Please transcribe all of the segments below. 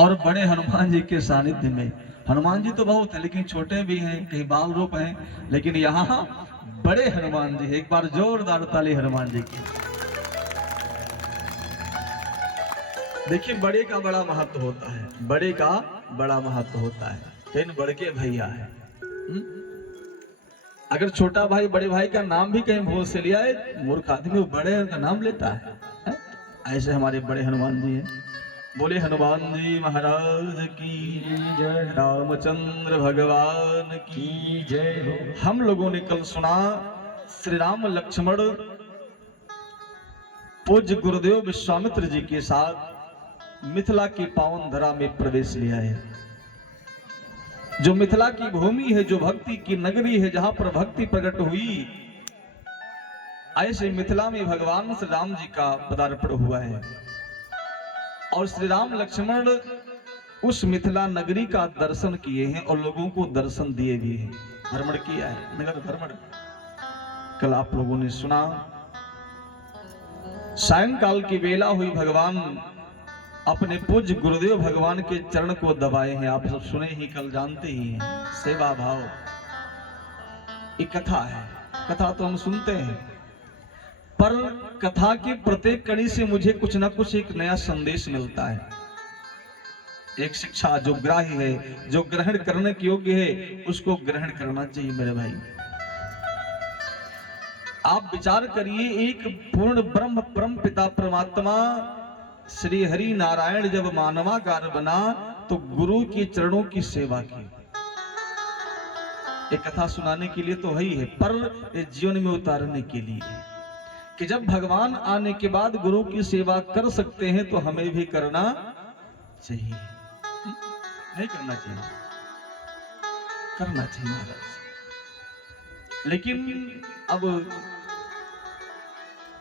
और बड़े हनुमान जी के सानिध्य में, हनुमान जी तो बहुत है लेकिन छोटे भी हैं, कहीं बाल रूप हैं, लेकिन यहाँ बड़े हनुमान जी। एक बार जोरदार ताली हनुमान जी की। देखिए बड़े का बड़ा महत्व होता है, बड़े का बड़ा महत्व होता है। कहीं बड़ के भैया है। अगर छोटा भाई बड़े भाई का नाम भी कहीं भूल से लिया है, मूर्ख आदमी वो बड़े का नाम लेता है? ऐसे हमारे बड़े हनुमान जी हैं। बोले हनुमान जी महाराज की जय, रामचंद्र भगवान की जय हो। हम लोगों ने कल सुना श्री राम लक्ष्मण पूज्य गुरुदेव विश्वामित्र जी के साथ मिथिला की पावन धरा में प्रवेश लिया है। जो मिथिला की भूमि है, जो भक्ति की नगरी है, जहां पर भक्ति प्रकट हुई, ऐसे मिथिला में भगवान श्री राम जी का पदार्पण हुआ है। और श्री राम लक्ष्मण उस मिथिला नगरी का दर्शन किए हैं और लोगों को दर्शन दिए भी हैं, भ्रमण किया है, नगर भ्रमण। कल आप लोगों ने सुना सायंकाल की बेला हुई, भगवान अपने पूज्य गुरुदेव भगवान के चरण को दबाए हैं। आप सब सुने ही, कल जानते ही हैं, सेवा भाव। एक कथा है, कथा तो हम सुनते हैं, पर कथा की प्रत्येक कड़ी से मुझे कुछ ना कुछ एक नया संदेश मिलता है, एक शिक्षा जो ग्राह्य है, जो ग्रहण करने के योग्य है, उसको ग्रहण करना चाहिए मेरे भाई। आप विचार करिए, एक पूर्ण ब्रह्म परम पिता परमात्मा श्री हरि नारायण जब मानवाकार बना तो गुरु के चरणों की सेवा की। एक कथा सुनाने के लिए तो है ही है, पर जीवन में उतारने के लिए कि जब भगवान आने के बाद गुरु की सेवा कर सकते हैं तो हमें भी करना चाहिए। नहीं करना चाहिए? करना चाहिए महाराज। लेकिन अब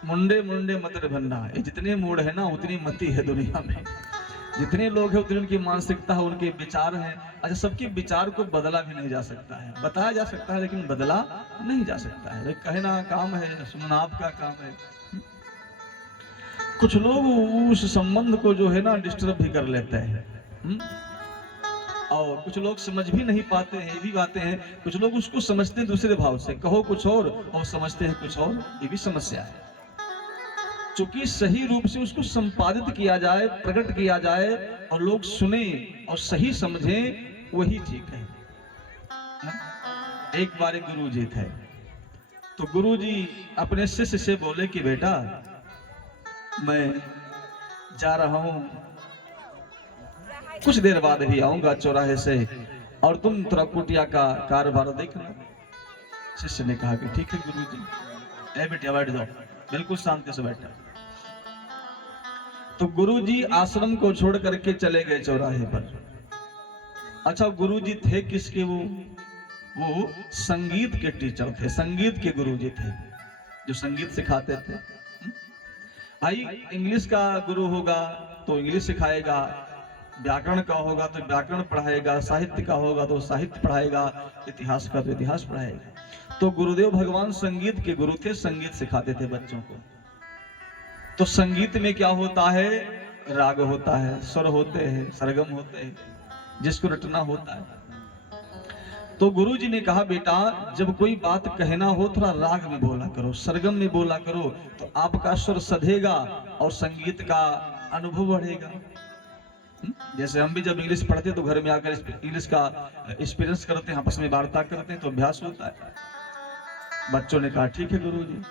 मुंडे मुंडे मत भन्ना, ये जितने मूड है ना उतनी मती है दुनिया में। जितने लोग हैं उतनी उनकी मानसिकता है, उनके विचार हैं। अच्छा, सबके विचार को बदला भी नहीं जा सकता है, बताया जा सकता है लेकिन बदला नहीं जा सकता है। कहना काम है, सुनना आपका काम है। कुछ लोग उस संबंध को जो है ना डिस्टर्ब भी कर लेते हैं, और कुछ लोग समझ भी नहीं पाते हैं, ये भी बातें हैं। कुछ लोग उसको समझते हैं दूसरे भाव से, कहो कुछ और समझते हैं कुछ और, ये भी समस्या है। चूंकि सही रूप से उसको संपादित किया जाए, प्रकट किया जाए और लोग सुने और सही समझें, वही ठीक है। एक बार गुरु जी थे, तो गुरु जी अपने शिष्य से बोले कि बेटा मैं जा रहा हूं, कुछ देर बाद भी आऊंगा चौराहे से, और तुम थोड़ा कुटिया का कारोबार देखना। शिष्य ने कहा कि ठीक है गुरु जी। ए बेटा बैठ जाओ, बिल्कुल शांति से बैठा। तो गुरुजी आश्रम को छोड़ करके चले गए चौराहे पर। अच्छा, गुरुजी थे किसके? वो संगीत के टीचर थे, संगीत के गुरुजी थे, जो संगीत सिखाते थे। भाई इंग्लिश का गुरु होगा तो इंग्लिश सिखाएगा, व्याकरण का होगा तो व्याकरण पढ़ाएगा, साहित्य का होगा तो साहित्य पढ़ाएगा, इतिहास का तो इतिहास पढ़ाएगा। तो गुरुदेव भगवान संगीत के गुरु थे, संगीत सिखाते थे बच्चों को। तो संगीत में क्या होता है? राग होता है, स्वर होते हैं, सरगम होते हैं, जिसको रटना होता है। तो गुरुजी ने कहा बेटा जब कोई बात कहना हो थोड़ा राग में बोला करो, सरगम में बोला करो, तो आपका स्वर सधेगा और संगीत का अनुभव बढ़ेगा। जैसे हम भी जब इंग्लिश पढ़ते तो घर में आकर इंग्लिश का एक्सपीरियंस करते हैं, आपस में वार्ता करते हैं, तो अभ्यास होता है। बच्चों ने कहा ठीक है गुरुजी।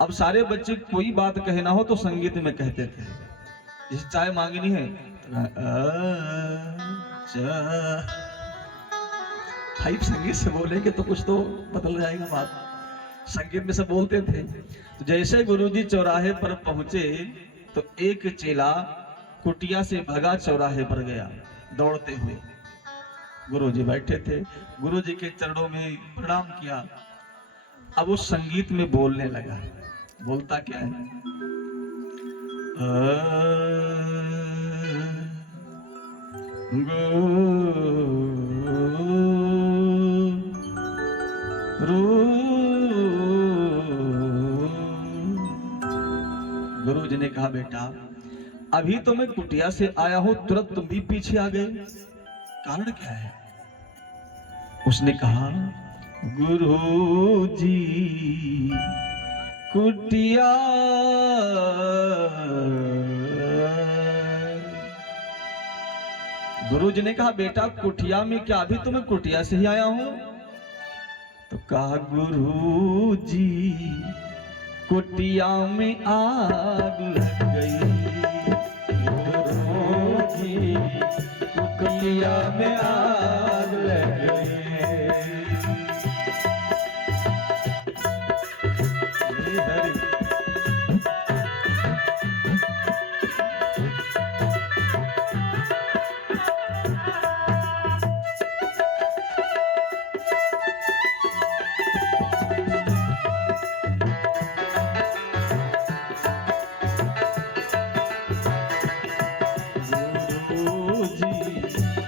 अब सारे बच्चे कोई बात कहना हो तो संगीत में कहते थे। जैसे चाय मांगनी है, भाई संगीत से बोलेंगे तो कुछ तो बदल जाएगा बात। संगीत में सब बोलते थे। तो जैसे गुरुजी चौराहे पर पहुंचे तो एक चेला कुटिया से भगा चौराहे पर गया दौड़ते हुए। गुरुजी बैठे थे, गुरुजी के चरणों में प्रणाम किया। अब उस संगीत में बोलने लगा। बोलता क्या है? गुरु जी ने कहा बेटा अभी तो मैं कुटिया से आया हूं, तुरंत तुम भी पीछे आ गए, कारण क्या है? उसने कहा, गुरुजी कुटिया गुरुजी ने कहा, बेटा कुटिया में क्या? अभी तो मैं कुटिया से ही आया हूं। तो कहा, गुरुजी कुटिया में आग लग गई, गुरुजी कुटिया में आग लग गई।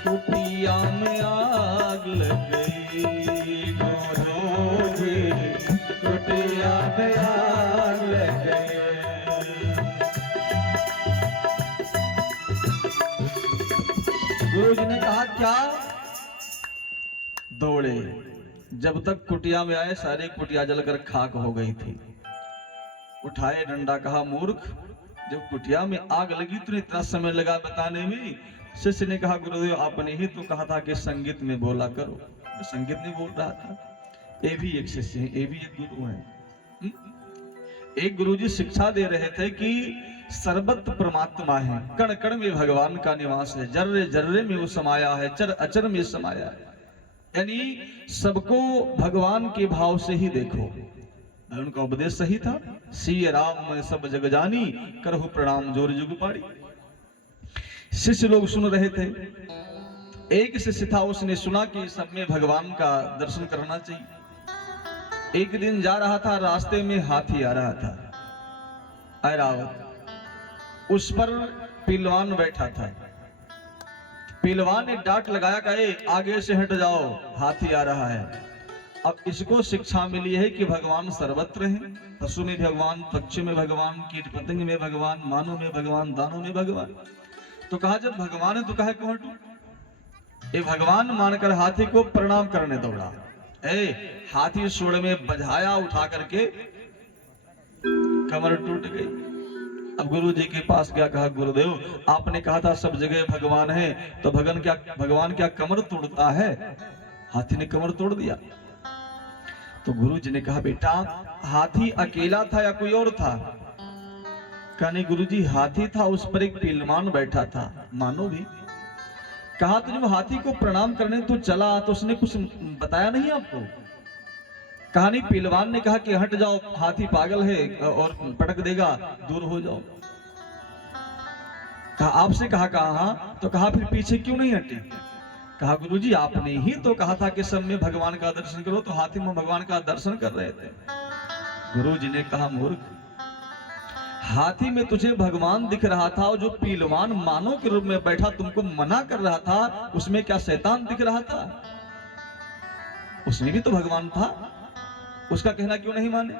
कुटिया में आग लग गई, गुरुजी कुटिया में आग लग गई। गुरुजी ने कहा, क्या? दौड़े, जब तक कुटिया में आए सारी कुटिया जलकर खाक हो गई थी। उठाए डंडा, कहा, मूर्ख, जब कुटिया में आग लगी तो इतना समय लगा बताने में? शिष्य ने कहा, गुरुदेव आपने ही तो कहा था कि संगीत में बोला करो, मैं संगीत में बोल रहा था। ये भी एक शिष्य है, ये भी एक गुरु है। एक गुरुजी शिक्षा दे रहे थे कि सर्वत्र परमात्मा है, कण कण में भगवान का निवास है, जर्रे जर्रे में वो समाया है, चर अचर में समाया है। यानी सबको भगवान के भाव से ही देखो। उनका उपदेश सही था। सिय राम मैं सब जग जानी, करहु प्रणाम जोर जुग पाड़ी। शिष्य लोग सुन रहे थे। एक शिष्य था, उसने सुना कि सब में भगवान का दर्शन करना चाहिए। एक दिन जा रहा था, रास्ते में हाथी आ रहा था, ऐरावत। उस पर पहलवान बैठा था। पहलवान ने डांट लगाया, कहे आगे से हट जाओ, हाथी आ रहा है। अब इसको शिक्षा मिली है कि भगवान सर्वत्र हैं, पशु में भगवान, पक्षी में भगवान, कीट पतंग में भगवान, मानव में भगवान, दानों में भगवान। तो कहा, जब भगवान है तो कहे को हटू? ये भगवान मानकर हाथी को प्रणाम करने दौड़ा। हाथी सूंड में बजाया, उठा करके कमर टूट गई। अब गुरु जी के पास गया, कहा, गुरुदेव आपने कहा था सब जगह भगवान है, तो भगवान क्या कमर तोड़ता है? हाथी ने कमर तोड़ दिया। तो गुरु जी ने कहा, बेटा हाथी अकेला था या कोई और था? कहने, गुरुजी हाथी था, उस पर एक पहलवान बैठा था, मानो भी। कहा, तो जब हाथी को प्रणाम करने तो चला तो उसने कुछ बताया नहीं आपको? कहा, नहीं, पहलवान ने कहा कि हट जाओ, हाथी पागल है और पटक देगा, दूर हो जाओ। कहा, आपसे कहा? हाँ। तो कहा, फिर पीछे क्यों नहीं हटे? कहा, गुरुजी आपने ही तो कहा था कि सब में भगवान का दर्शन करो, तो हाथी में भगवान का दर्शन कर रहे थे। गुरुजी ने कहा, मूर्ख, हाथी में तुझे भगवान दिख रहा था, और जो पहलवान मानव के रूप में बैठा तुमको मना कर रहा था, उसमें क्या शैतान दिख रहा था? उसमें भी तो भगवान था। उसका कहना क्यों नहीं माने?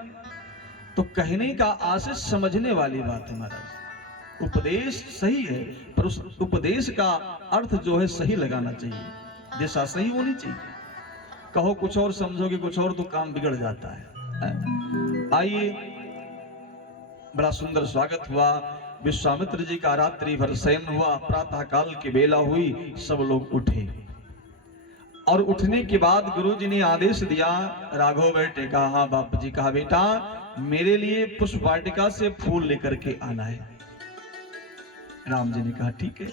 तो कहने का आशीष समझने वाली बात है महाराज। उपदेश सही है, पर उस उपदेश का अर्थ जो है सही लगाना चाहिए, दिशा सही होनी चाहिए। कहो कुछ और, समझोगे कुछ और, तो काम बिगड़ जाता है। आइए, बड़ा सुंदर स्वागत हुआ। विश्वामित्र जी का रात्रि भर शयन हुआ। प्रातः काल की बेला हुई, सब लोग उठे, और उठने के बाद गुरुजी ने आदेश दिया, राघव बेटे, कहा, हाँ बाप जी। कहा, बेटा मेरे लिए पुष्प वाटिका से फूल लेकर के आना है। राम जी ने कहा, ठीक है।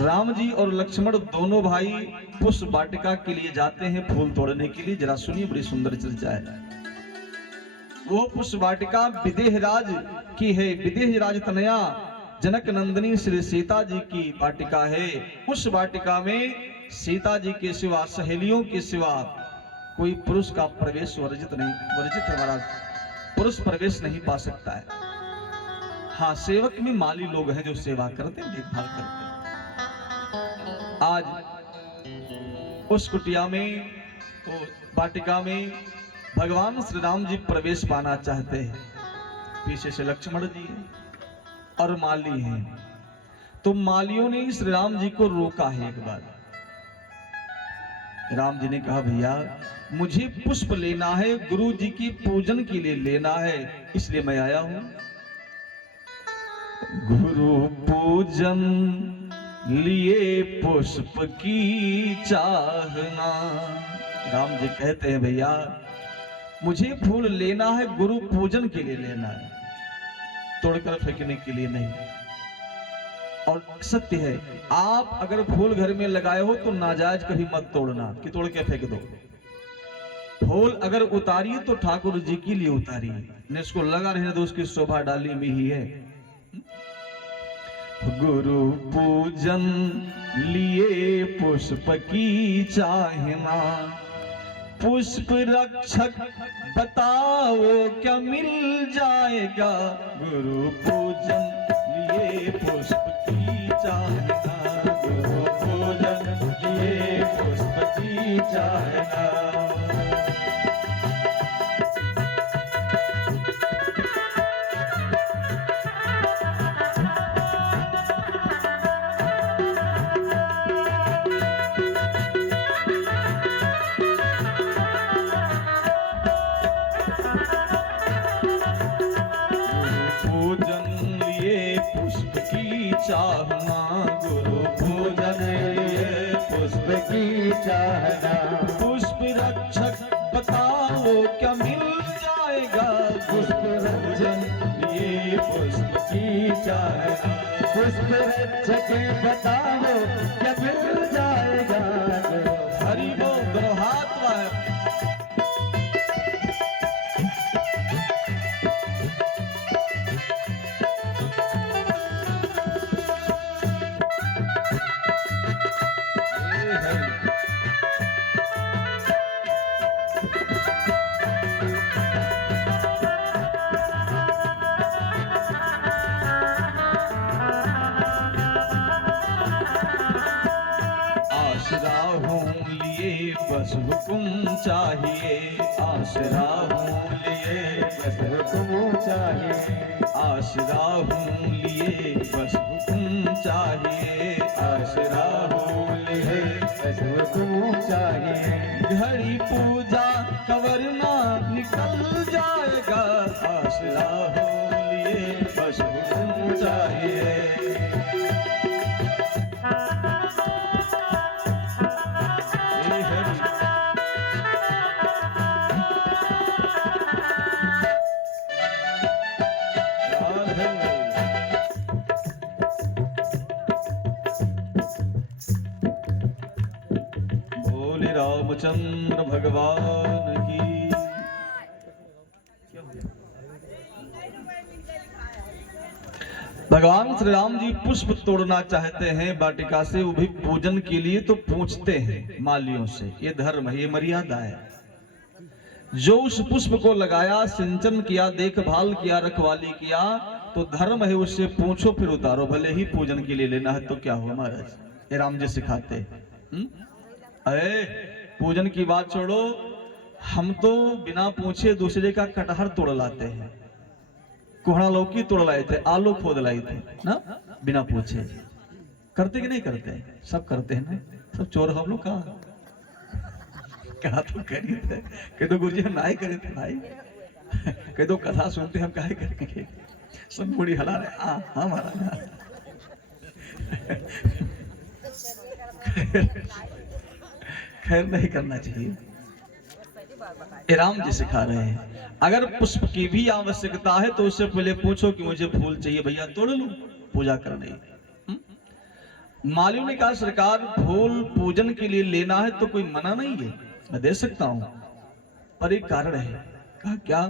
राम जी और लक्ष्मण दोनों भाई पुष्प वाटिका के लिए जाते हैं, फूल तोड़ने के लिए। जरा सुनिए, बड़ी सुंदर चर्चा है। वो पुष्प वाटिका विदेहराज की है, विदेहराज तनया जनक नंदिनी श्री सीता जी की वाटिका है। उस वाटिका में सीता जी के सिवा, सहेलियों के सिवा कोई पुरुष का प्रवेश वर्जित है महाराज। पुरुष प्रवेश नहीं पा सकता है। हाँ, सेवक में माली लोग हैं जो सेवा करते हैं, देखभाल करते हैं। आज उस कुटिया में, तो वाटिका में भगवान श्री राम जी प्रवेश पाना चाहते हैं। पीछे से लक्ष्मण जी और माली हैं। तो मालियों ने श्री राम जी को रोका है एक बार। राम जी ने कहा भैया मुझे पुष्प लेना है, गुरु जी की पूजन के लिए लेना है, इसलिए मैं आया हूं। गुरु पूजन लिए पुष्प की चाहना। राम जी कहते हैं भैया मुझे फूल लेना है, गुरु पूजन के लिए लेना है, तोड़कर फेंकने के लिए नहीं। और सत्य है, आप अगर फूल घर में लगाए हो तो नाजायज कभी मत तोड़ना कि तोड़ के फेंक दो। फूल अगर उतारिए तो ठाकुर जी के लिए उतारिए, ने इसको लगा रहने दो, उसकी शोभा डाली में ही है। गुरु पूजन लिए पुष्प की चाहना, पुष्प रक्षक बताओ क्या मिल जाएगा। गुरु पूजन लिए पुष्प की चाहना, गुरु पूजन लिए पुष्प की चाहना। चाहना, गुरु पूजन लिए पुष्प की चाहना, पुष्प रक्षक बताओ क्या मिल जाएगा। पुष्प रक्षक लिए पुष्प की चाहना, पुष्प रक्षक बताओ क्या मिल जाएगा। हरि बोल, दोनों हाथ वाहे। आसरा हूँ लिए बस हुक्म चाहिए, आसरा हूँ लिए बस हुक्म चाहिए, आसरा हूँ लिए बस हुक्म चाहिए, आसरा हूँ लिए बस हुक्म चाहिए। घड़ी पूजा कवरना निकल जाएगा, आसरा हूँ लिए बस हुक्म चाहिए। बोले रामचंद्र भगवान की। भगवान श्री राम जी पुष्प तोड़ना चाहते हैं वाटिका से, वो भी पूजन के लिए, तो पूछते हैं मालियों से। ये धर्म है, ये मर्यादा है। जो उस पुष्प को लगाया, सिंचन किया, देखभाल किया, रखवाली किया, तो धर्म है उससे पूछो फिर उतारो, भले ही पूजन के लिए लेना है तो क्या हुआ महाराज। ये राम जी सिखाते हैं। अरे पूजन की बात छोड़ो, हम तो बिना पूछे दूसरे का कटहर तोड़ लाते हैं, कोहड़ा लौकी तोड़ लाए थे, आलू खोद लाई थे ना, बिना पूछे। करते कि नहीं करते? सब करते हैं ना, सब चोर हम लोग कहा तो करी थे, कह दो गुरुजी हम नहीं करे थे भाई, कह दो कथा सुनते हम काहे करेंगे, सब मुड़ी हला रहे। हाँ महाराज, खैर नहीं करना चाहिए। राम जी सिखा रहे हैं, अगर पुष्प की भी आवश्यकता है तो उससे पहले पूछो कि मुझे फूल चाहिए भैया, तोड़ लूं पूजा करने। मालियों ने कहा सरकार फूल पूजन के लिए लेना है तो कोई मना नहीं है, मैं दे सकता हूं, पर एक कारण है। कहा क्या?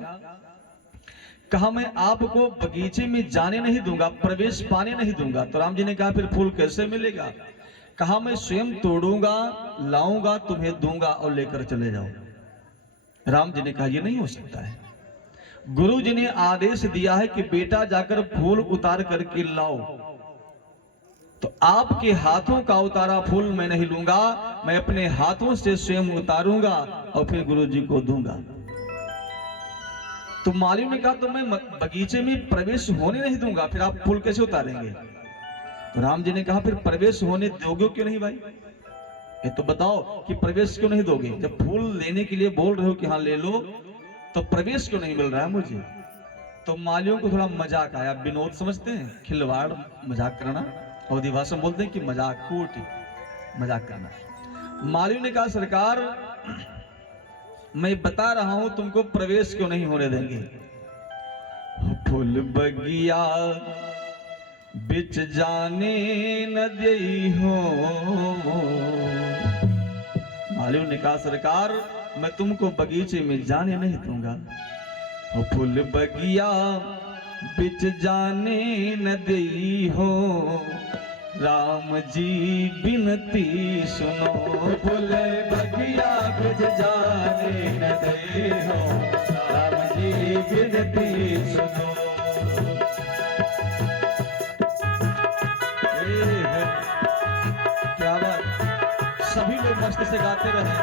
कहा मैं आपको बगीचे में जाने नहीं दूंगा, प्रवेश पाने नहीं दूंगा। तो राम जी ने कहा फिर फूल कैसे मिलेगा? कहा मैं स्वयं तोड़ूंगा, लाऊंगा, तुम्हें दूंगा और लेकर चले जाओ। राम जी ने कहा ये नहीं हो सकता है, गुरु जी ने आदेश दिया है कि बेटा जाकर फूल उतार करके लाओ, तो आपके हाथों का उतारा फूल मैं नहीं लूंगा, मैं अपने हाथों से स्वयं उतारूंगा और फिर गुरु जी को दूंगा। तो माली ने कहा तो मैं बगीचे में प्रवेश होने नहीं दूंगा, फिर आप फूल कैसे उतारेंगे? तो राम जी ने कहा फिर प्रवेश होने दोगे क्यों नहीं भाई? ये तो बताओ कि प्रवेश क्यों नहीं दोगे? जब फूल लेने के लिए बोल रहे हो कि हाँ ले लो, तो प्रवेश क्यों नहीं मिल रहा है मुझे? तो मालियों को थोड़ा मजाक आया, विनोद समझते हैं, खिलवाड़, मजाक करना, अवधी भाषा में बोलते हैं कि मजाक, कोटी मजाक करना। मालियों ने कहा सरकार मैं बता रहा हूं तुमको, प्रवेश क्यों नहीं होने देंगे? फूल बगिया बिच जाने न देई हो। मालियों ने कहा सरकार मैं तुमको बगीचे में जाने नहीं दूंगा। फूल बगिया बिच जाने न देई हो, राम जी बिनती सुनो। फूल बगिया बिच जाने न देई हो, राम जी बिनती सुनो। क्या बात, सभी लोग मस्त से गाते रहे।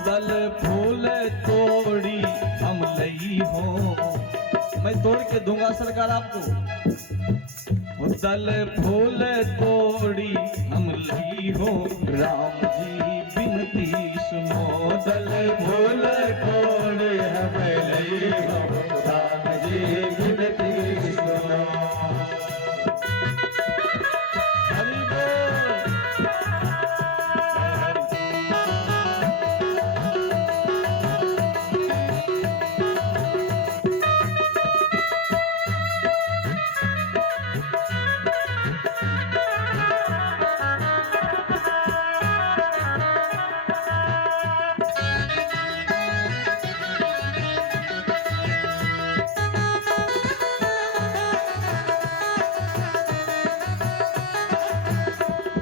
दल फूल तोड़ी हम लई हो, मैं तोड़ के दूंगा सरकार आपको। दल फूल तोड़ी हम लई हो, राम जी बिनती सुनो। दल फूल तोड़ी हम लई हो, राम जी बिनती सुनो। हरि बोल।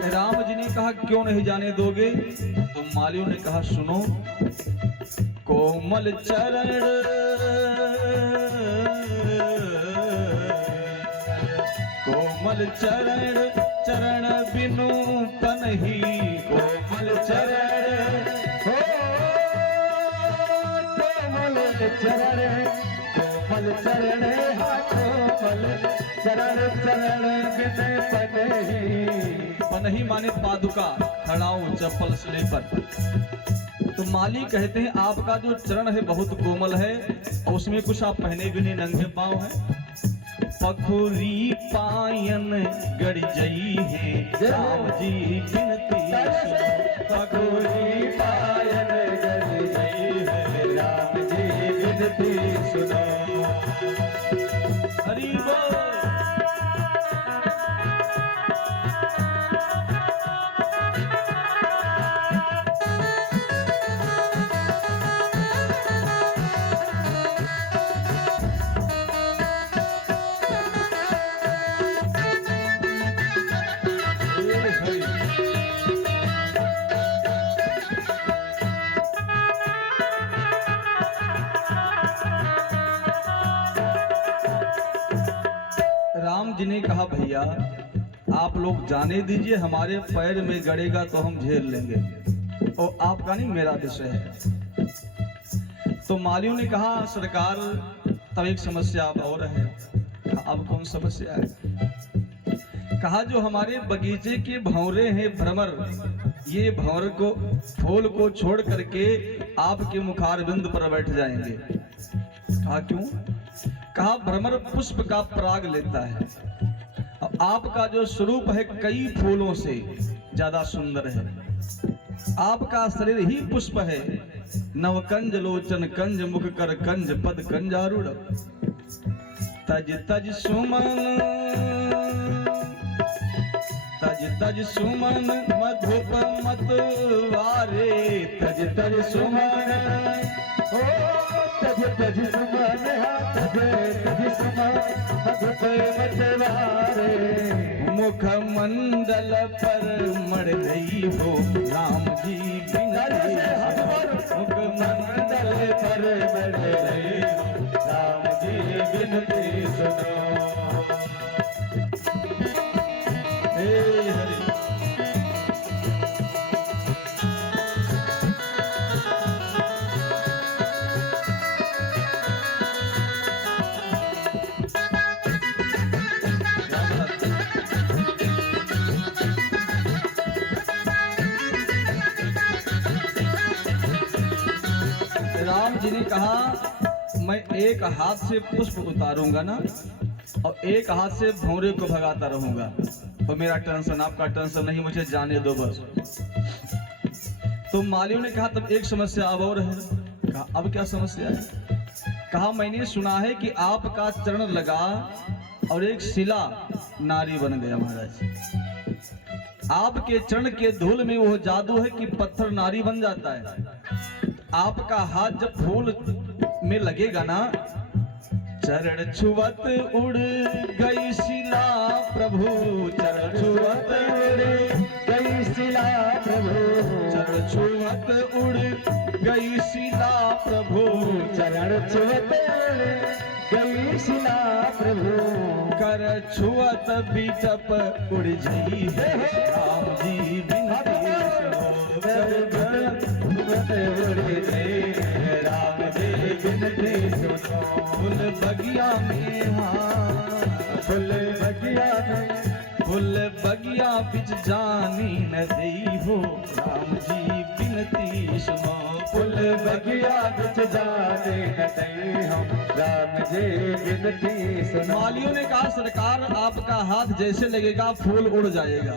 राम जी ने कहा क्यों नहीं जाने दोगे? तो मालियों ने कहा सुनो, कोमल चरण कोमल चरण चरण बिनु तनहि, कोमल चरण हो कोमल चरण, कोमल चरण कोमल चरण चरण बिन पनहि। पनहि माने पादुका, खड़ाऊ, चप्पल, स्लीपर। तो माली कहते हैं आपका जो चरण है बहुत कोमल है, और उसमें कुछ आप पहने भी नहीं, नंगे पांव है। पखुरी पायन गड़ जई है, राम जी बिनती सुनो। पखुरी पायन गड़ जई है, राम जी बिनती सुनो। हरि बोल। राम जी ने कहा भैया आप लोग जाने दीजिए, हमारे पैर में गड़ेगा तो हम झेल लेंगे, और आपका नहीं मेरा विषय है। तो मालियों ने कहा सरकार तब एक समस्या अब और है। अब कौन समस्या है? कहा जो हमारे बगीचे के भंवरे हैं भ्रमर, ये भंवर को फूल को छोड़ करके आपके मुखारबिंद पर बैठ जाएंगे। कहा क्यों? कहा भ्रमर पुष्प का पराग लेता है, और आपका जो स्वरूप है कई फूलों से ज्यादा सुंदर है। आपका शरीर ही पुष्प है, नवकंज लोचन कंज मुख कर कंज पद कंजारूढ़। तज तज सुमन तज तज सुमन मधुप मत वारे, तज तज सुमन ओ तज तज सुमन तज तज सुमन मधुप मत वारे। मुख मंडल पर मर गई हो, राम जी बिनती। मुख मंडल पर मर गई हो, राम जी बिनती सुनो। हे हरि राम जी ने कहा मैं एक हाथ से पुष्प उतारूंगा ना और एक हाथ से भौरे को भगाता रहूंगा, तो मेरा टेंशन आपका टेंशन नहीं, मुझे जाने दो बस। तो मालियों ने कहा तब एक समस्या अब और है। कहा अब क्या समस्या है? कहा मैंने सुना है कि आपका चरण लगा और एक शिला नारी बन गया महाराज। आपके चरण के धूल में वो जादू है कि पत्थर नारी बन जाता है। आपका हाथ जब फूल में लगेगा ना, चरण छुवत उड़ गई शिला प्रभु, चरण छुवत उड़ गई शिला प्रभु, चरण छुवत उड़ गई शिला प्रभु, चरण छुवत उड़ गई शिला प्रभु, कर छुवत बिटप उड़ जाई है राम जी बिनती सुनो, कर छुवत उड़ जाई राम जी बिनती सुनो। फुल बगिया में हाँ, फुल बगिया में, फुल बगिया बिच जानी न दई हो राम जी बिनती सुनो, फुल बगिया बिच जाने न दई हो राम जी बिनती सुनो। मालियों ने कहा सरकार आपका हाथ जैसे लगेगा फूल उड़ जाएगा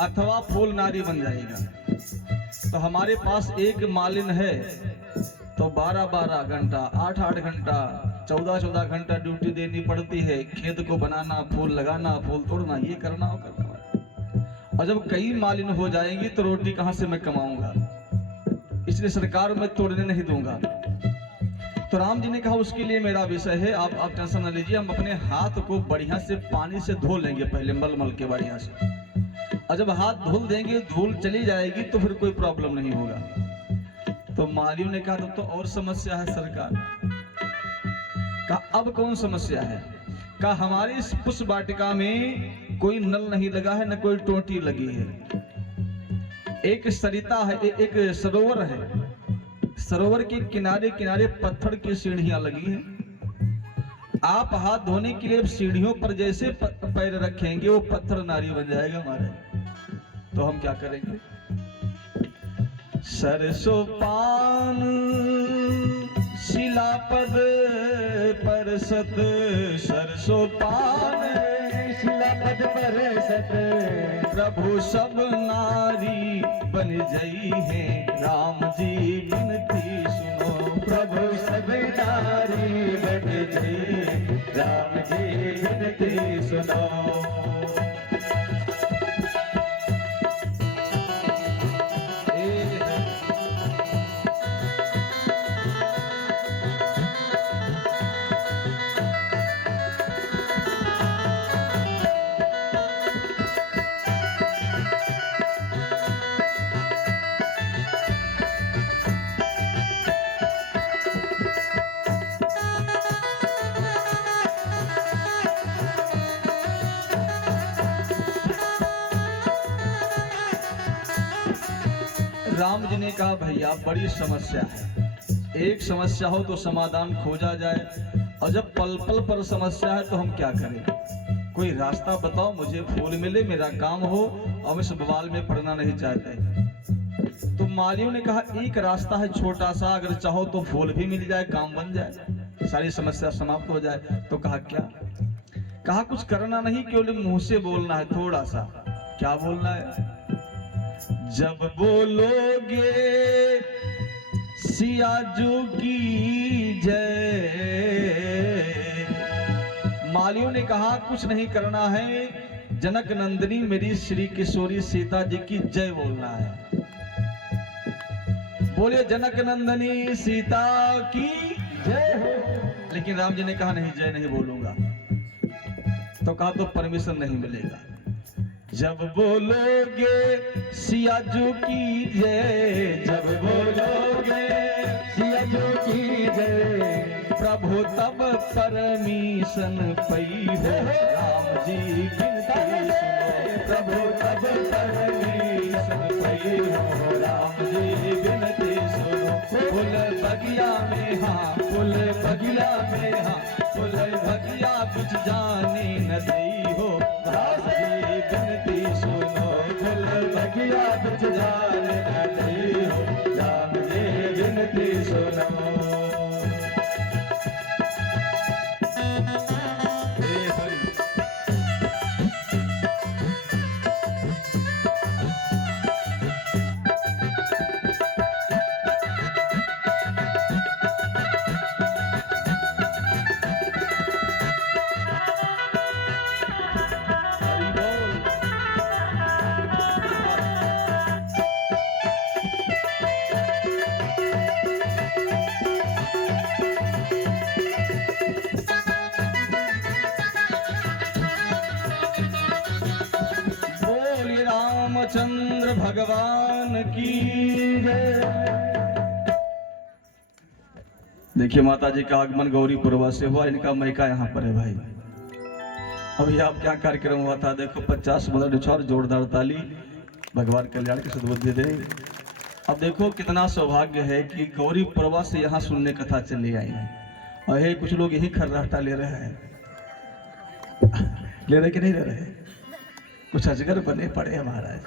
अथवा फूल नारी बन जाएगा। तो हमारे पास एक मालिन है तो 12-12 घंटा 8-8 घंटा 14-14 घंटा ड्यूटी देनी पड़ती है, खेत को बनाना, फूल लगाना, फूल तोड़ना, ये करना और करना। और जब कई मालिन हो जाएंगी तो रोटी कहां से मैं कमाऊंगा, इसलिए सरकार मैं तोड़ने नहीं दूंगा। तो राम जी ने कहा उसके लिए मेरा विषय है, आप टेंशन न लीजिए, हम अपने हाथ को बढ़िया से पानी से धो लेंगे पहले, मल के बढ़िया से, और जब हाथ धुल देंगे धूल चली जाएगी तो फिर कोई प्रॉब्लम नहीं होगा। तो मालियों ने कहा तो और समस्या है सरकार। कहा अब कौन समस्या है? कहा हमारी इस पुष्प वाटिका में कोई नल नहीं लगा है, न कोई टोटी लगी है, एक सरिता है, एक सरोवर है, सरोवर के किनारे किनारे पत्थर की सीढ़ियां लगी हैं। आप हाथ धोने के लिए सीढ़ियों पर जैसे पैर रखेंगे वो पत्थर नारी बन जाएगा हमारे। तो हम क्या करेंगे? सरसों पान शिलापद परसत, सरसों पान शिलापद परसत, प्रभु सब नारी बन जाई है राम जी बिनती सुनो, प्रभु सब नारी बन जाई राम जी बिनती सुनो। राम जी ने कहा भैया बड़ी समस्या है, एक समस्या हो तो समाधान खोजा जाए, और जब पल पल पर समस्या है तो हम क्या करें? कोई रास्ता बताओ, मुझे फूल मिले, मेरा काम हो, और मैं इस बवाल में पड़ना नहीं चाहते। तो मालियों ने कहा एक रास्ता है छोटा सा, अगर चाहो तो फूल भी मिल जाए, काम बन जाए, सारी समस्या समाप्त हो जाए। तो कहा क्या? कहा कुछ करना नहीं, केवल मुंह से बोलना है थोड़ा सा। क्या बोलना है? जब बोलोगे सियाजू की जय। मालियों ने कहा कुछ नहीं करना है, जनक नंदिनी मेरी श्री किशोरी सीता जी की जय बोलना है। बोले जनक नंदिनी सीता की जय हो। लेकिन राम जी ने कहा नहीं, जय नहीं बोलूंगा। तो कहा तो परमिशन नहीं मिलेगा। जब बोलोगे सियाजू की जय, जब बोलोगे सियाजू की जय, प्रभु तब परमिशन पई हो राम जी बिनती सुनो, प्रभु तब परमिशन पई हो राम जी बिनती सुनो। फूल बगिया में हाँ, फूल बगिया में हाँ, फूल बगिया बिच जाने न दई हो राम जी बिनती सुनो, फूल बगिया बिच जाने न दई हो राम जी बिनती सुनो। देखिए माता जी का आगमन गौरीपुरवा से हुआ, इनका मैका यहाँ पर है भाई। अभी आप क्या कार्यक्रम हुआ था देखो, 50 मदद और जोरदार ताली, भगवान कल्याण की सद्बुद्धि दे। अब देखो कितना सौभाग्य है कि गौरीपुरवा से यहाँ सुनने कथा चली आई है, और ये कुछ लोग यही खर्राटा ले रहे हैं, ले रहे कि नहीं ले रहे, कुछ अजगर बने पड़े हैं महाराज।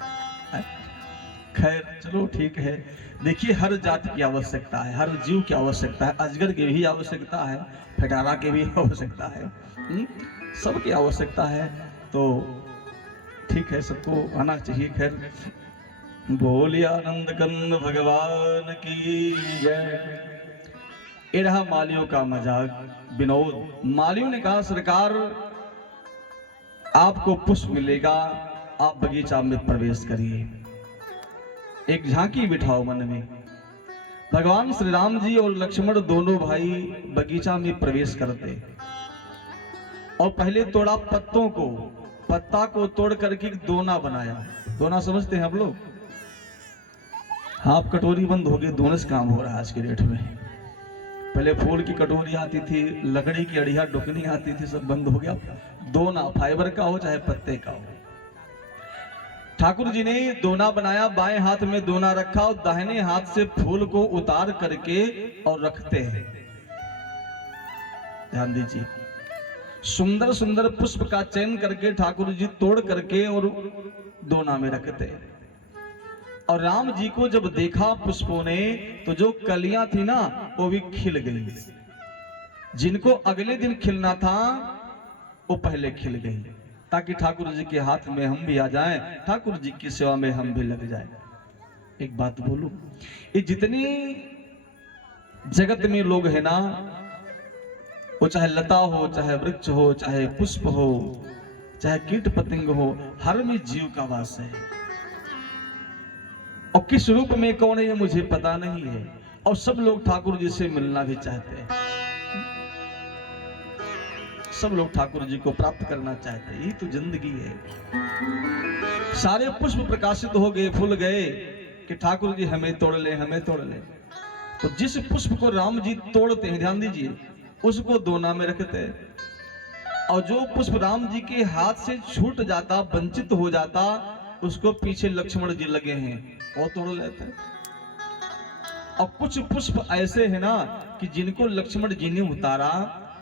खैर चलो ठीक है। देखिए हर जाति की आवश्यकता है, हर जीव की आवश्यकता है, अजगर की भी आवश्यकता है, फटारा की भी आवश्यकता है, सबकी आवश्यकता है। तो ठीक है, सबको आना चाहिए। खैर बोलिए आनंद कंद भगवान की जय। ये रहा मालियों का मजाक, विनोद। मालियों ने कहा सरकार आपको पुष्प मिलेगा, आप बगीचा में प्रवेश करिए, एक झांकी बिठाओ मन में। भगवान श्री राम जी और लक्ष्मण दोनों भाई बगीचा में प्रवेश करते, और पहले तोड़ा पत्तों को, पत्ता को तोड़ करके दोना बनाया। दोना समझते हैं आप लोग? हाफ कटोरी बंद हो गई, दोने से काम हो रहा है आज के डेट में। पहले फूल की कटोरी आती थी, लकड़ी की अड़िया डुकनी आती थी, सब बंद हो गया। दोना फाइबर का हो चाहे पत्ते का हो। ठाकुर जी ने दोना बनाया, बाएं हाथ में दोना रखा और दाहिने हाथ से फूल को उतार करके और रखते हैं। ध्यान दीजिए, सुंदर सुंदर पुष्प का चयन करके ठाकुर जी तोड़ करके और दोना में रखते हैं। और राम जी को जब देखा पुष्पों ने, तो जो कलियां थी ना वो भी खिल गई, जिनको अगले दिन खिलना था वो पहले खिल गई, ताकि ठाकुर जी के हाथ में हम भी आ जाएं, ठाकुर जी की सेवा में हम भी लग जाएं। एक बात बोलूं, ये जितनी जगत में लोग हैं ना, वो चाहे लता हो, चाहे वृक्ष हो, चाहे पुष्प हो, चाहे कीट पतंग हो, हर में जीव का वास है। और किस रूप में कौन है ये मुझे पता नहीं है, और सब लोग ठाकुर जी से मिलना भी चाहते हैं, सब लोग ठाकुर जी को प्राप्त करना चाहते हैं, यही तो जिंदगी है। सारे पुष्प प्रकाशित हो गए, फूल गए कि ठाकुर जी हमें तोड़ ले, हमें तोड़ ले। तो जिस पुष्प को राम जी तोड़ते हैं, ध्यान दीजिए, उसको दोना में रखते हैं, और जो पुष्प राम जी के हाथ से छूट जाता, वंचित हो जाता, उसको पीछे लक्ष्मण जी लगे हैं वो तोड़ लेते हैं। और कुछ पुष्प ऐसे हैं ना कि जिनको लक्ष्मण जी ने उतारा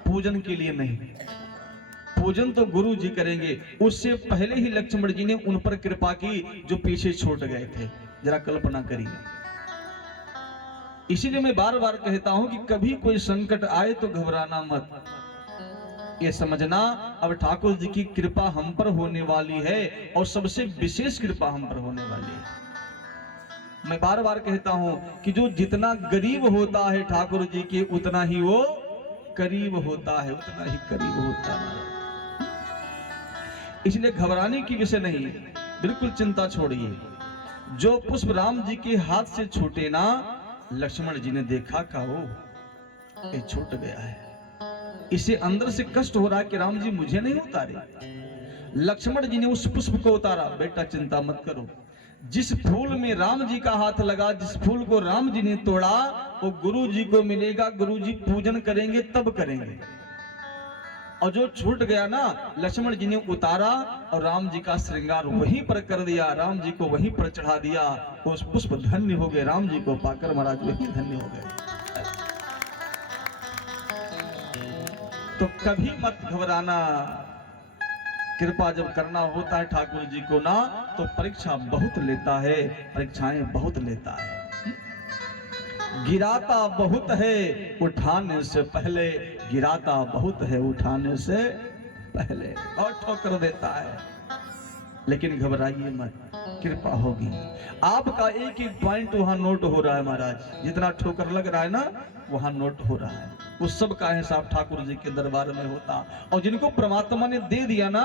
पूजन के लिए नहीं, पूजन तो गुरु जी करेंगे, उससे पहले ही लक्ष्मण जी ने उन पर कृपा की जो पीछे छूट गए थे। जरा कल्पना करिए। इसीलिए मैं बार बार कहता हूं कि कभी कोई संकट आए तो घबराना मत, ये समझना अब ठाकुर जी की कृपा हम पर होने वाली है, और सबसे विशेष कृपा हम पर होने वाली है। मैं बार बार कहता हूं कि जो जितना गरीब होता है ठाकुर जी के, उतना ही वो करीब होता है, उतना ही करीब होता है। इसलिए घबराने की विषय नहीं, बिल्कुल चिंता छोड़िए। जो पुष्प राम जी के हाथ से छूटे ना, लक्ष्मण जी ने देखा का वो ये छूट गया है, इसे अंदर से कष्ट हो रहा है कि राम जी मुझे नहीं उतारे। लक्ष्मण जी ने उस पुष्प को उतारा। बेटा चिंता मत करो, जिस फूल में राम जी का हाथ लगा, जिस फूल को राम जी ने तोड़ा, वो गुरु जी को मिलेगा, गुरु जी पूजन करेंगे तब करेंगे। और जो छूट गया ना, लक्ष्मण जी ने उतारा और राम जी का श्रृंगार वहीं पर कर दिया, राम जी को वहीं पर चढ़ा दिया। उस पुष्प धन्य हो गए, राम जी को पाकर महाराज वहीं धन्य हो गए। तो कभी मत घबराना, कृपा जब करना होता है ठाकुर जी को ना, तो परीक्षा बहुत लेता है, परीक्षाएं बहुत लेता है, गिराता बहुत है उठाने से पहले, गिराता बहुत है उठाने से पहले, और ठोकर देता है। लेकिन घबराइए मत, कृपा होगी। आपका एक एक पॉइंट वहां नोट हो रहा है महाराज, जितना ठोकर लग रहा है ना वहां नोट हो रहा है, उस सब का हिसाब ठाकुर जी के दरबार में होता। और जिनको परमात्मा ने दे दिया ना,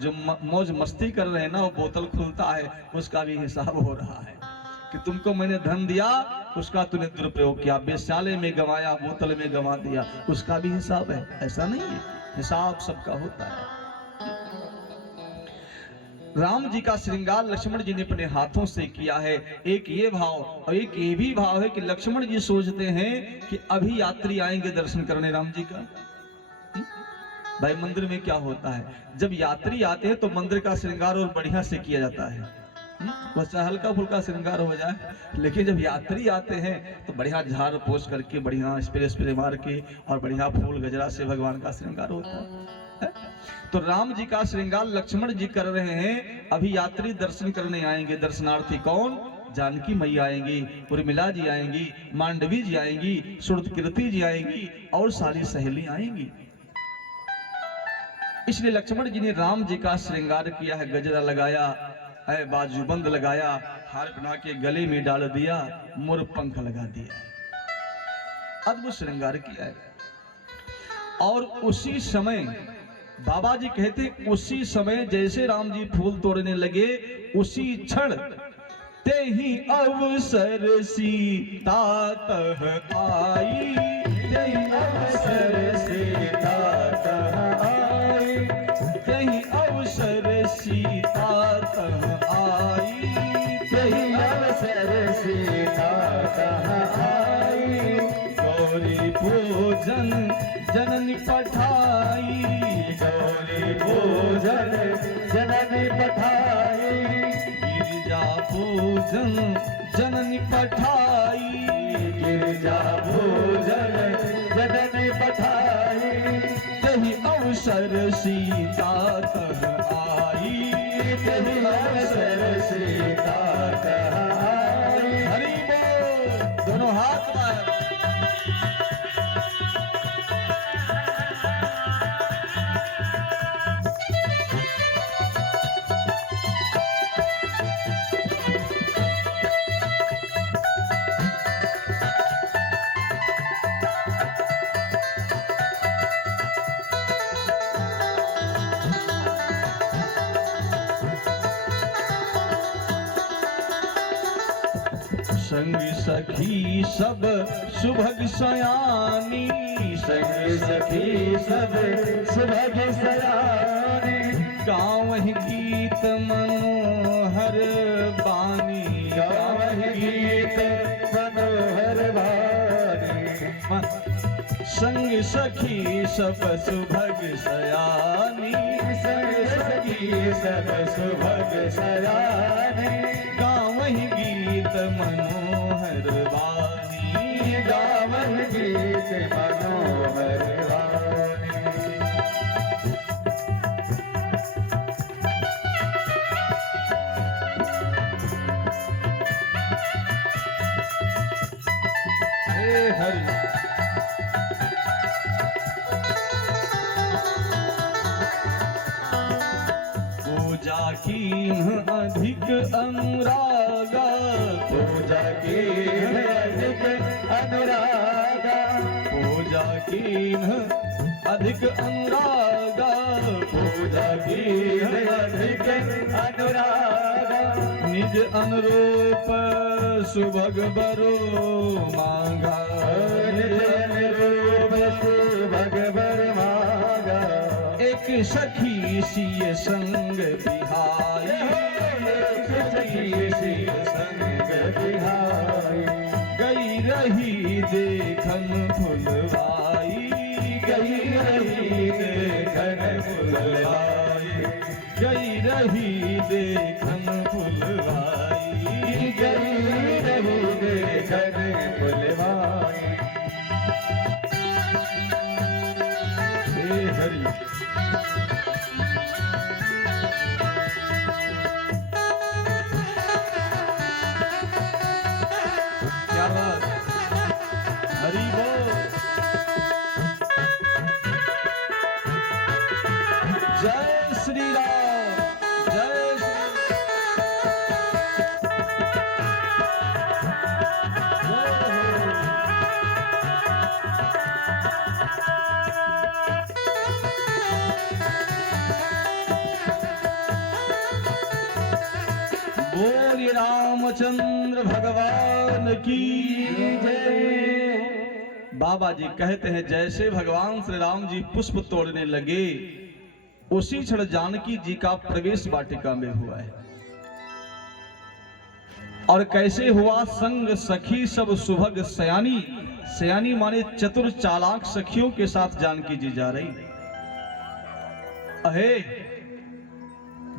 जो मौज मस्ती कर रहे हैं ना, वो बोतल खुलता है, उसका भी हिसाब हो रहा है कि तुमको मैंने धन दिया, उसका तूने दुरुपयोग किया, वेश्यालय में गंवाया, बोतल में गंवा दिया, उसका भी हिसाब है। ऐसा नहीं है, हिसाब सबका होता है। राम जी का श्रृंगार लक्ष्मण जी ने अपने हाथों से किया है। एक ये भाव और एक ये भी भाव है कि लक्ष्मण जी सोचते हैं कि अभी यात्री आएंगे दर्शन करने राम जी का। भाई मंदिर में क्या होता है, जब यात्री आते हैं तो मंदिर का श्रृंगार और बढ़िया से किया जाता है, बस हल्का फुल्का श्रृंगार हो जाए। लेकिन जब यात्री आते हैं तो बढ़िया झाड़ पोछ करके, बढ़िया स्प्रे मार के और बढ़िया फूल गजरा से भगवान का श्रृंगार होता है। तो राम जी का श्रृंगार लक्ष्मण जी कर रहे हैं। अभी यात्री दर्शन करने आएंगे। दर्शनार्थी कौन? जानकी मैया आएंगी, उर्मिला जी आएंगी, मांडवी जी आएंगी, श्रुतकीर्ति जी आएंगी और सारी सहेली आएंगी। इसलिए लक्ष्मण जी ने राम जी का श्रृंगार किया है। गजरा लगाया है, बाजूबंद लगाया, हार बना के गले में डाल दिया, मोर पंख लगा दिया, अद्भुत श्रृंगार किया है। और उसी समय बाबा जी कहते, उसी समय जैसे राम जी फूल तोड़ने लगे, उसी क्षण ते ही अवसर सीता तह आई, ते ही अवसर सीता तह आई, ते ही अवसर सीता तह आई, ते ही अवसर सीता तह आई, गौरी पूजन जननी पठाई, गौरी पूजन जननी पठाई, गिरिजा पूजन जननी पठाई, गिरिजा पूजन जननी पठाई, तेहि अवसर सीता तह आई, तेहि अवसर सीता तह आई। हरि बोल, दोनों हाथ मार। संग सखी सब सुभग सयानी, संग सखी सब सुभग सयानी, गावहि गीत मनोहर बानी, गावहि गीत मनोहर बानी। संग सखी सब सुभग सयानी, संग सखी सब सुभग सयानी, गावहि गीत मनोहर बानी, गावहि गीत मनोहर बानी। हे हरि पूजा कीन्ह अधिक अनुरागा, पूजा कीन्ह अधिक अनुरागा, पूजा कीन्ह अधिक अनुरागा, पूजा कीन्ह अधिक अनुरागा, निज अनुरूप सुभग बरो मांगा, निज अनुरूप सुभग बर मांगा, एक सखी सिय संग बिहाई, एक सखी सिय संग बिहाई, गई रही देखन फुलवाई, गई रही देखन फुलवाई, गई रही देखन फुलवाई, गई रही देखन फुलवाई। हे हरि क्या बात, हरि बोल। जय श्री राम, जय श्री बोलिए रामचंद्र भगवान की जय। बाबा जी कहते हैं, जैसे भगवान श्री राम जी पुष्प तोड़ने लगे, उसी क्षण जानकी जी का प्रवेश वाटिका में हुआ है। और कैसे हुआ? संग सखी सब सुभग सयानी, सयानी माने चतुर चालाक सखियों के साथ जानकी जी जा रही। अहे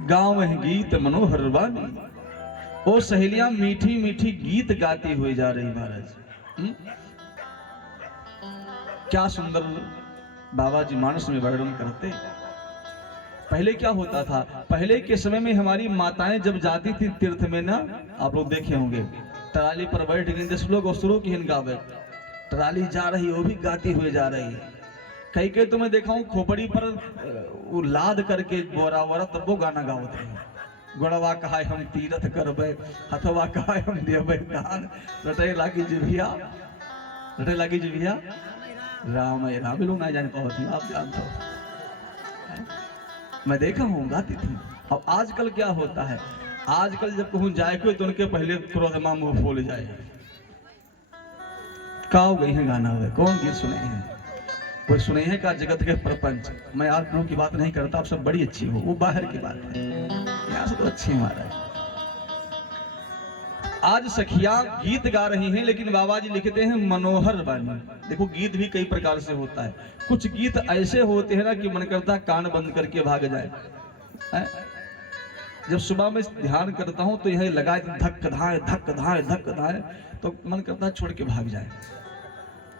गाँव है गीत मनोहर वाणी, वो सहेलियां मीठी मीठी गीत गाती हुई जा रही महाराज। क्या सुंदर बाबा जी मानस में वर्णन करते। पहले क्या होता था? पहले के समय में हमारी माताएं जब जाती थी तीर्थ में ना, आप लोग देखे होंगे, टराली पर बैठ गए 10 लोग और की गावे, टराली जा रही वो भी गाती हुई जा रही है। कई कई तो मैं देखा हूँ खोपड़ी पर वो लाद करके बोरा वोरा तब वो गाना गावते हैं। गोड़वा कहा हम तीरथ करबे, हथवा कहा हम देवे दान, रटे लागी जिभिया, रटे लागी जिभिया राम राम लोग ना जान पाओ थी, आप जानते हो, मैं देखा हूँ गाती थी। अब आजकल क्या होता है? आजकल जब कहूँ जाए कोई तो उनके पहले क्रोध मां मुंह फूल जाए। काओ गई है गाना हुए, कौन गीत सुने हैं? कोई सुने हैं का जगत के प्रपंच? मैं आप लोगों की बात नहीं करता, आप सब बड़ी अच्छी हो, वो बाहर की बात है, यहाँ से तो अच्छी हमारा। आज सखियां गीत गा रही हैं, लेकिन बाबा जी लिखते हैं मनोहर वाणी। देखो गीत भी कई प्रकार से होता है। कुछ गीत ऐसे होते हैं ना कि मन करता है कान बंद करके भाग जाए। जब सुबह में ध्यान करता हूं तो यह लगा धक धाए धक धाए धक धाए, तो मन करता है छोड़ के भाग जाए।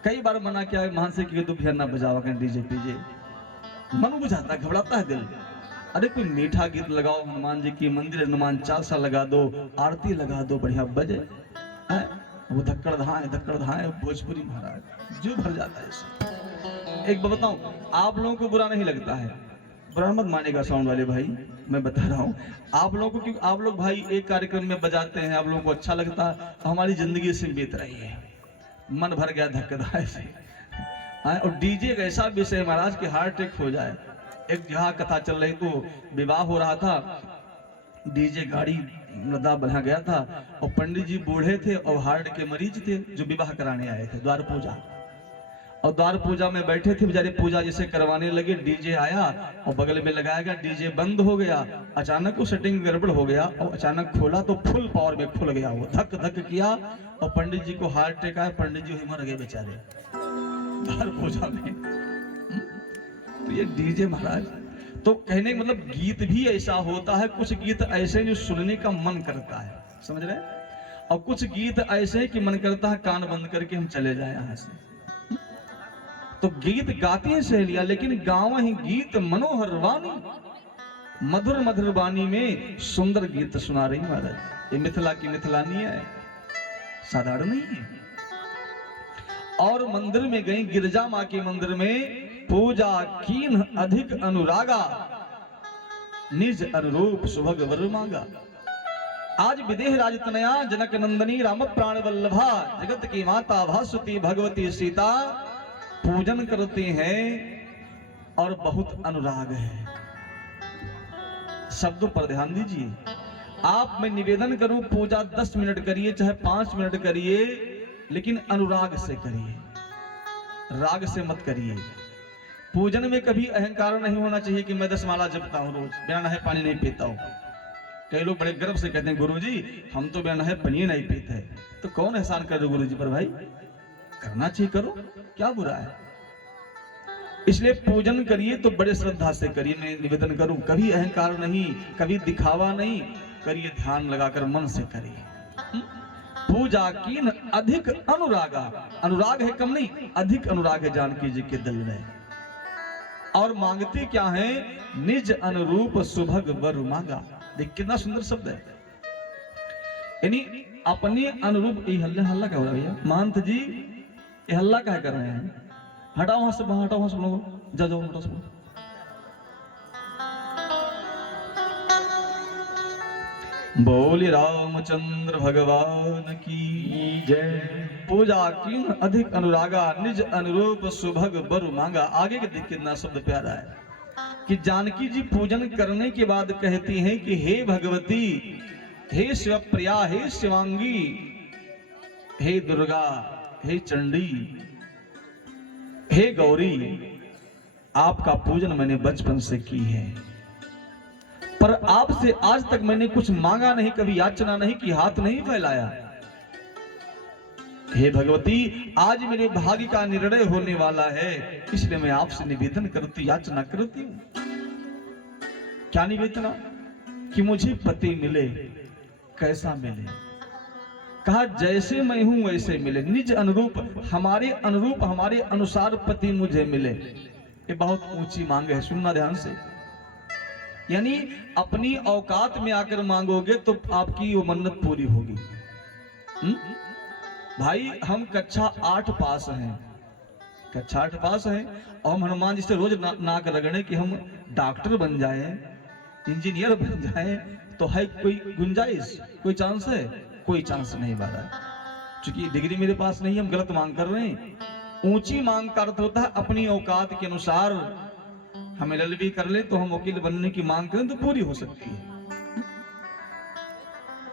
कई बार मना किया है महान से कि तू भी ना बजावा कहीं डीजे पीजे, मन बुझाता है, घबराता है दिल। अरे कोई मीठा गीत लगाओ, हनुमान जी की मंदिर हनुमान चालीसा लगा दो, आरती लगा दो, बढ़िया बजे। वो धक्कड़ धाए भोजपुरी महाराज जो भर जाता है। एक बात बताऊं, आप लोगों को बुरा नहीं लगता है, बुरा मत मानेगा साउंड वाले भाई, मैं बता रहा हूँ आप लोगों को, क्योंकि आप लोग भाई एक कार्यक्रम में बजाते हैं, आप लोगों को अच्छा लगता है। हमारी जिंदगी से बीत रही है, मन भर गया धक्कधाए से। और डीजे एक ऐसा विषय महाराज कि हार्ट अटैक हो जाए। एक जहाँ कथा चल रही तो विवाह हो रहा था, डीजे गाड़ी लदा बना गया था और पंडित जी बूढ़े थे और हार्ट के मरीज थे जो विवाह कराने आए थे द्वार पूजा। और द्वार पूजा में बैठे थे बेचारे, पूजा जिसे करवाने लगे, डीजे आया और बगल में लगाया गया, डीजे बंद हो गया। अचानक वो सेटिंग गड़बड़ हो गया और अचानक खोला तो फुल पावर में खुल गया, वो धक धक किया और पंडित जी को हार्ट अटैक आया। पंडित जी मर गए बेचारे द्वार पूजा में। तो ये डीजे महाराज, तो कहने का मतलब गीत भी ऐसा होता है, कुछ गीत ऐसे जो सुनने का मन करता है, समझ रहे, और कुछ गीत ऐसे कि मन करता है कान बंद करके हम चले जाए यहाँ से। तो गीत गाती हैं सहेलियां, लेकिन गाँव ही गीत मनोहर वाणी, मधुर मधुर वाणी में सुंदर गीत सुना रही महाराज। ये मिथिला की मिथिलानी है, साधारण नहीं है। और मंदिर में गई, गिरजा माँ के मंदिर में, पूजा कीन अधिक अनुरागा, निज अनुरूप सुभग वर मांगा। आज विदेह राजतनया जनक नंदनी राम प्राण वल्लभा, जगत की माता भास्वती भगवती सीता पूजन करते हैं और बहुत अनुराग है। शब्दों पर ध्यान दीजिए। आप मैं निवेदन करूं, पूजा 10 मिनट करिए चाहे 5 मिनट करिए, लेकिन अनुराग से करिए, राग से मत करिए। पूजन में कभी अहंकार नहीं होना चाहिए कि मैं 10 माला जपता हूं रोज, बिना नहाए पानी नहीं पीता हूं। कई लोग बड़े गर्व से कहते हैं गुरुजी हम तो बिना नहाए पानी नहीं पीते। तो कौन एहसान कर रहे गुरुजी पर? भाई करना चाहिए, करो, क्या बुरा है। इसलिए पूजन करिए तो बड़े श्रद्धा से करिए। मैं निवेदन करूं, कभी अहंकार नहीं, कभी दिखावा नहीं, करिए ध्यान लगाकर मन से करिए। पूजा कीन अधिक अनुरागा, अनुराग है कम नहीं, अधिक अनुराग है जानकी जी के दिल में। और मांगती क्या है? निज अनुरूप सुभग वर मांगा। देख कितना सुंदर शब्द है, यानी अपने अनुरूप। ये हल्ला हल्ला क्या हो रहा है भैया? महंत जी ये हल्ला क्या कर रहे हैं? हटाओ वहां से, हटाओ वहां से, लोगों जाओ हटाओ सब। बोल रामचंद्र भगवान की जय। पूजा कीन अधिक अनुरागा, निज अनुरूप सुभग वर मांगा। आगे के देख कितना शब्द प्यारा है कि जानकी जी पूजन करने के बाद कहती हैं कि हे भगवती, हे शिवप्रिया, हे शिवांगी, हे दुर्गा, हे चंडी, हे गौरी, आपका पूजन मैंने बचपन से की है, पर आपसे आज तक मैंने कुछ मांगा नहीं, कभी याचना नहीं की, हाथ नहीं फैलाया। हे भगवती, आज मेरे भाग्य का निर्णय होने वाला है, इसलिए मैं आपसे निवेदन करती, याचना करती हूं। क्या निवेदना? कि मुझे पति मिले। कैसा मिले? कहा जैसे मैं हूं वैसे मिले, निज अनुरूप, हमारे अनुरूप, हमारे अनुसार पति मुझे मिले। ये बहुत ऊंची मांग है, सुनना ध्यान से। यानी अपनी औकात में आकर मांगोगे तो आपकी वो मन्नत पूरी होगी। भाई हम कक्षा 8 पास हैं, कक्षा 8 पास हैं, और हम हनुमान जी से रोज नाक रगड़े कि हम डॉक्टर बन जाएं, इंजीनियर बन जाएं, तो है कोई गुंजाइश, कोई चांस है? कोई चांस नहीं महाराज। क्योंकि डिग्री मेरे पास नहीं, हम गलत मांग कर रहे हैं। ऊंची मांग का अर्थ होता है अपनी औकात के अनुसार। हम LLB कर ले तो हम वकील बनने की मांग करें तो पूरी हो सकती है।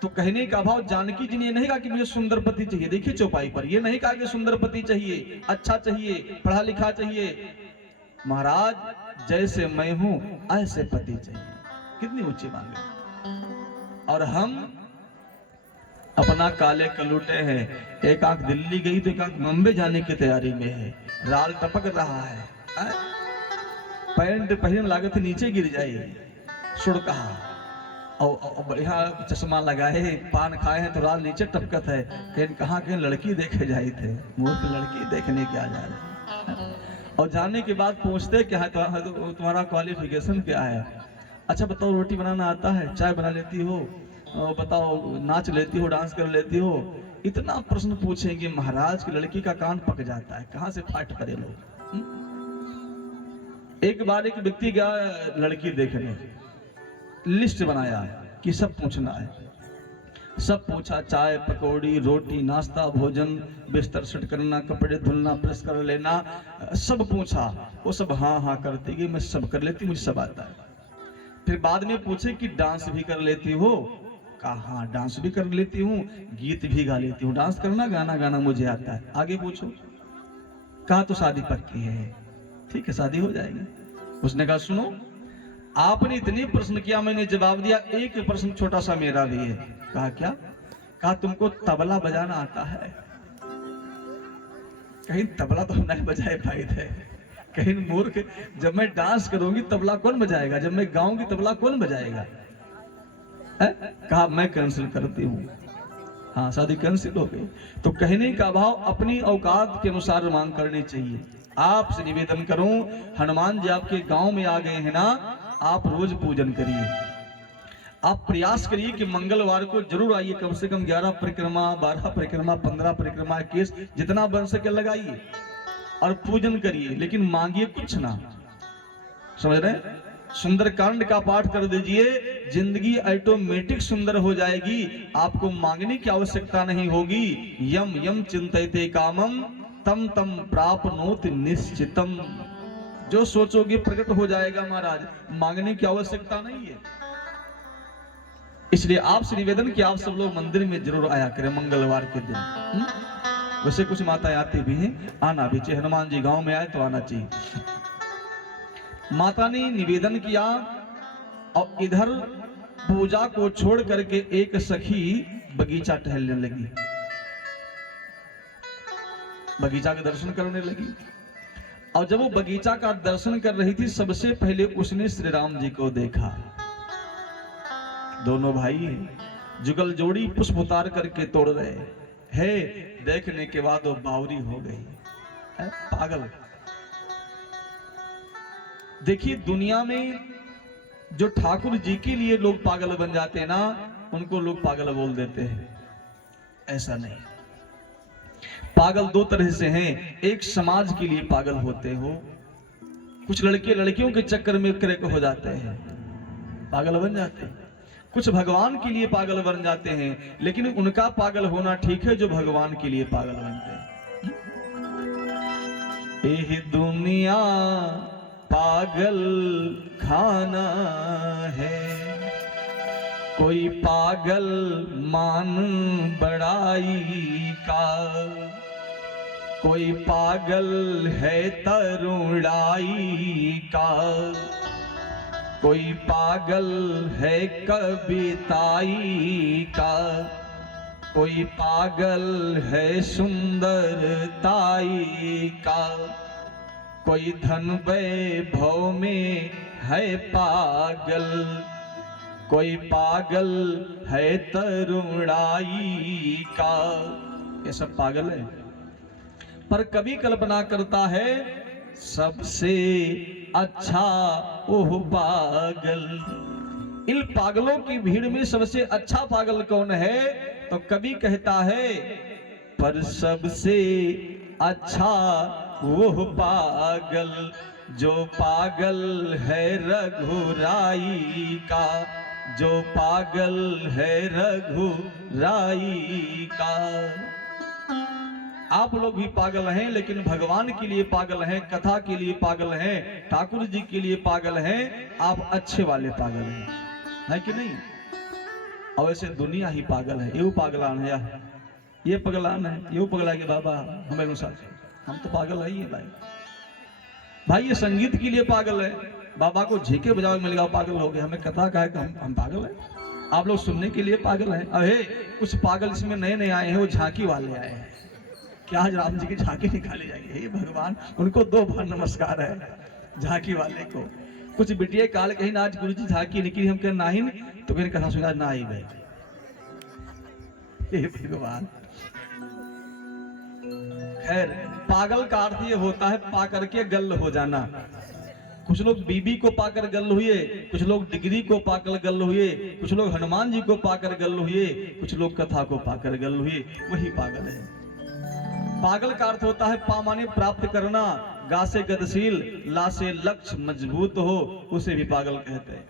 तो कहने का भाव, जानकी जी ने नहीं कहा कि मुझे सुंदर पति चाहिए, देखिए चौपाई पर, ये नहीं कहा कि सुंदर पति चाहिए, अच्छा चाहिए, पढ़ा लिखा चाहिए। महाराज, जैसे मैं हूं ऐसे पति चाहिए। कितनी ऊंची मांग है। और हम अपना काले कलूटे हैं, एक आंख दिल्ली गई तो एक आंख मुंबई जाने की तैयारी में है, राल टपक रहा है, पैंट पहन लागत नीचे गिर जाए, सुड़ कहा, और बढ़िया चश्मा लगाए, पान खाए हैं तो राल नीचे टपकत है। कहाँ कहीं लड़की देखे जाए थे, मूर्ख लड़की देखने क्या जा रहे, और जाने के बाद पूछते क्या है तुम्हारा क्वालिफिकेशन क्या है? अच्छा बताओ, रोटी बनाना आता है, चाय बना लेती हो, बताओ नाच लेती हो, डांस कर लेती हो? इतना प्रश्न पूछेंगे महाराज की लड़की का कान पक जाता है, कहां से फाट पड़े लोग। एक बार एक व्यक्ति गया लड़की देखने, लिस्ट बनाया कि सब पूछना है, सब पूछा, चाय पकौड़ी रोटी नाश्ता भोजन, बिस्तर सेट करना, कपड़े धुलना, प्रेस कर लेना, सब पूछा। वो सब हाँ हाँ करती गई, मैं सब कर लेती, मुझे सब आता है। फिर बाद में पूछे कि डांस भी कर लेती हो? कहा हाँ डांस भी कर लेती हूँ, गीत भी गा लेती हूँ, डांस करना गाना गाना मुझे आता है। आगे पूछो। कहा तो शादी पक्की है। ठीक है, शादी हो जाएगी। उसने कहा सुनो, आपने इतने प्रश्न किया, मैंने जवाब दिया, एक प्रश्न छोटा सा मेरा भी है। कहा क्या? कहा तुमको तबला बजाना आता है? कहीं तबला तो नहीं बजाए पाए थे, कहीं मूर्ख, जब मैं डांस करूंगी तबला कौन बजाएगा, जब मैं गाऊंगी तबला कौन बजाएगा? कहा मैं कैंसिल करती हूँ। हाँ, शादी कैंसिल हो गई। तो कहने का भाव, अपनी औकात के अनुसार मांग करनी चाहिए। आपसे निवेदन करूं, हनुमान जी आपके गांव में आ गए हैं ना, आप रोज पूजन करिए। आप प्रयास करिए कि मंगलवार को जरूर आइए, कम से कम 11 परिक्रमा, 12 परिक्रमा, 15 परिक्रमा, 21 जितना बन सके लगाइए और पूजन करिए, लेकिन मांगिए कुछ ना। समझ रहे? सुंदरकांड का पाठ कर दीजिए, जिंदगी ऑटोमेटिक सुंदर हो जाएगी, आपको मांगने की आवश्यकता नहीं होगी। यम यम चिंतयते कामम तम तम प्राप्नोति निश्चितम। जो सोचोगे प्रकट हो जाएगा महाराज, मांगने की आवश्यकता नहीं है। इसलिए आपसे निवेदन कि आप सब लोग मंदिर में जरूर आया करें मंगलवार के दिन। वैसे कुछ माताएं आती भी हैं, आना भी चाहिए। हनुमान जी गांव में आए तो आना चाहिए। माता ने निवेदन किया और इधर पूजा को छोड़ करके एक सखी बगीचा टहलने लगी, बगीचा के दर्शन करने लगी। और जब वो बगीचा का दर्शन कर रही थी, सबसे पहले उसने श्री राम जी को देखा। दोनों भाई जुगल जोड़ी पुष्प उतार करके तोड़ रहे हैं। देखने के बाद वो बावरी हो गई, पागल। देखिए, दुनिया में जो ठाकुर जी के लिए लोग पागल बन जाते हैं ना, उनको लोग पागल बोल देते हैं। ऐसा नहीं। पागल दो तरह से हैं, एक समाज के लिए पागल होते हो, कुछ लड़के लड़कियों के चक्कर में क्रैक हो जाते हैं, पागल बन जाते हैं। कुछ भगवान के लिए पागल बन जाते हैं, लेकिन उनका पागल होना ठीक है जो भगवान के लिए पागल बनते हैं। यही दुनिया पागल खाना है, कोई पागल मान बड़ाई का, कोई पागल है तरुणाई का, कोई पागल है कविताई का, कोई पागल है सुंदरताई का, कोई धन वैभव में है पागल, कोई पागल है तरुणाई का। ये सब पागल है। पर कवि कल्पना करता है सबसे अच्छा ओह पागल। इन पागलों की भीड़ में सबसे अच्छा पागल कौन है? तो कवि कहता है पर सबसे अच्छा वो पागल जो पागल है रघुराई का, जो पागल है रघुराई का। आप लोग भी पागल हैं, लेकिन भगवान के लिए पागल हैं, कथा के लिए पागल हैं, ठाकुर जी के लिए पागल हैं। आप अच्छे वाले पागल हैं, है कि नहीं? और वैसे दुनिया ही पागल है। ये पागलान है, ये पगलान है, ये पगला के बाबा हमें अनुसार हम तो पागल है ही है भाई। ये संगीत के लिए पागल है, बाबा को झीके बजाओ मिल गया पागल हो गए। हमें कथा का है कि हम पागल हैं। आप लोग सुनने के लिए पागल हैं। अरे कुछ पागल इसमें नए नए आए हैं, वो झांकी वाले आए हैं। क्या आज राम जी की झांकी निकाली जाएगी? हे भगवान, उनको 2 बार नमस्कार है झांकी वाले को। कुछ बिटिया काल कहीं ना आज गुरु जी झांकी निकली, हम कह नहीं, तो फिर कथा सुना ना आई गए। हे भगवान। खैर, पागल का अर्थ ये होता है पा करके गल हो जाना। कुछ लोग बीबी को पाकर गल हुए, कुछ लोग डिग्री को पाकर गल हुए, कुछ लोग हनुमान जी को पाकर गल हुए, कुछ लोग कथा को पाकर गल हुए। वही पागल है। पागल का अर्थ होता है पा माने प्राप्त करना, गा से गतिशील, ला से लक्ष्य मजबूत हो, उसे भी पागल कहते हैं।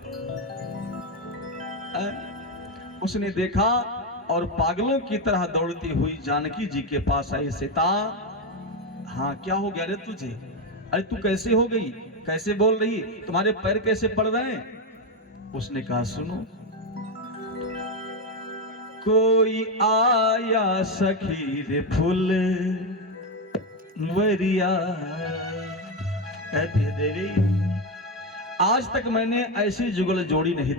उसने देखा और पागलों की तरह दौड़ती हुई जानकी जी के पास आई। सीता, हाँ क्या हो गया रे तुझे? अरे तू कैसे हो गई, कैसे बोल रही, तुम्हारे पैर कैसे पड़ रहे हैं? उसने कहा सुनो, कोई आया सखी रे फूल वरिया। कहती है देवी, आज तक मैंने ऐसी जुगल जोड़ी नहीं